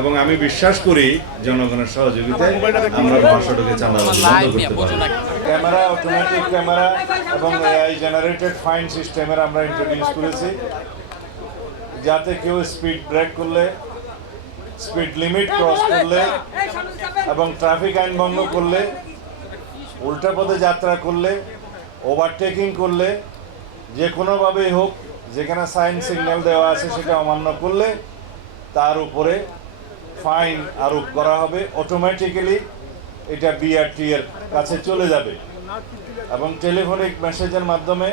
এবং আমি বিশ্বাস করি জনগণের সহযোগিতায় আমরা মহাসড়কে চাঁদাবাজি বন্ধ করতে পারব। ক্যামেরা, অটোমেটিক ক্যামেরা এবং এআই জেনারেটেড ফাইন সিস্টেমের আমরা ইন্ট্রোডিউস করেছি, যাতে কেউ স্পিড ব্রেক করলে, স্পিড লিমিট ক্রস করলে এবং ট্রাফিক আইন ভঙ্গ করলে, উল্টা পথে যাত্রা করলে, ওভারটেকিং করলে, যে কোনোভাবেই হোক যেখানে সাইন সিগন্যাল দেওয়া আছে সেটা অমান্য করলে তার উপরে ফাইন আরোপ করা হবে। অটোমেটিক্যালি এটা বিআরটি এর কাছে চলে যাবে এবং টেলিফোনিক মেসেজের মাধ্যমে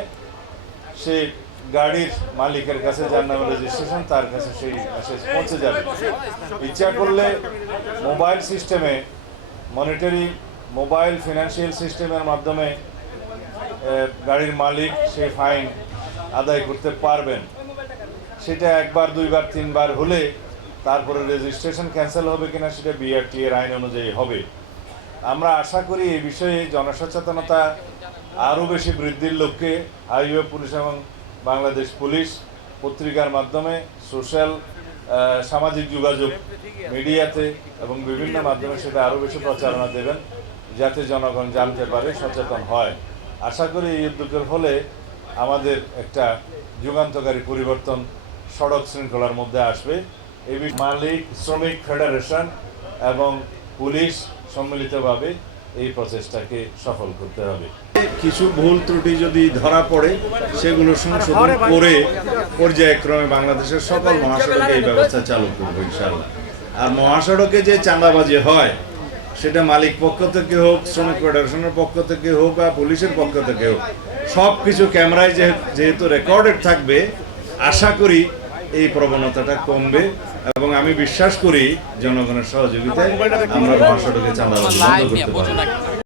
সে গাড়ির মালিকের কাছে, যার নামে রেজিস্ট্রেশন, তার কাছে সেই মেসেজ পৌঁছে যাবে। ইচ্ছা করলে মোবাইল সিস্টেমে, মনিটরি মোবাইল ফিনান্সিয়াল সিস্টেমের মাধ্যমে গাড়ির মালিক সে ফাইন আদায় করতে পারবেন। সেটা একবার, দুইবার, তিনবার হলে তারপরে রেজিস্ট্রেশন ক্যান্সেল হবে কিনা সেটা বিআরটি এর আইন অনুযায়ী হবে। আমরা আশা করি এই বিষয়ে জনসচেতনতা আরও বেশি বৃদ্ধির লক্ষ্যে হাইওয়ে পুলিশ এবং বাংলাদেশ পুলিশ পত্রিকার মাধ্যমে, সোশ্যাল সামাজিক যোগাযোগ মিডিয়াতে এবং বিভিন্ন মাধ্যমে সেটা আরও বেশি প্রচারণা দেবেন, যাতে জনগণ জানতে পারে, সচেতন হয়। আশা করি এই উদ্যোগের ফলে আমাদের একটা যুগান্তকারী পরিবর্তন সড়ক শৃঙ্খলার মধ্যে আসবে। এই মালিক, শ্রমিক ফেডারেশন এবং পুলিশ সম্মিলিতভাবে এই প্রচেষ্টাকে সফল করতে হবে। কিছু ভুল ত্রুটি যদি ধরা পড়ে সেগুলো সংশোধন করে পর্যায়ক্রমে বাংলাদেশের সকল মহাসড়কে এই ব্যবস্থা চালু করবো ইনশাআল্লাহ। আর মহাসড়কে যে চাঁদাবাজি হয় সেটা মালিক পক্ষ থেকে হোক, শ্রমিক ফেডারেশনের পক্ষ থেকে হোক বা পুলিশের পক্ষ থেকে হোক, সব কিছু ক্যামেরায় যেহেতু রেকর্ডেড থাকবে, আশা করি এই প্রবণতাটা কমবে এবং আমি বিশ্বাস করি জনগণের সহযোগিতায় আমরা মহাসড়কে চাঁদাবাজি বন্ধ করতে পারব।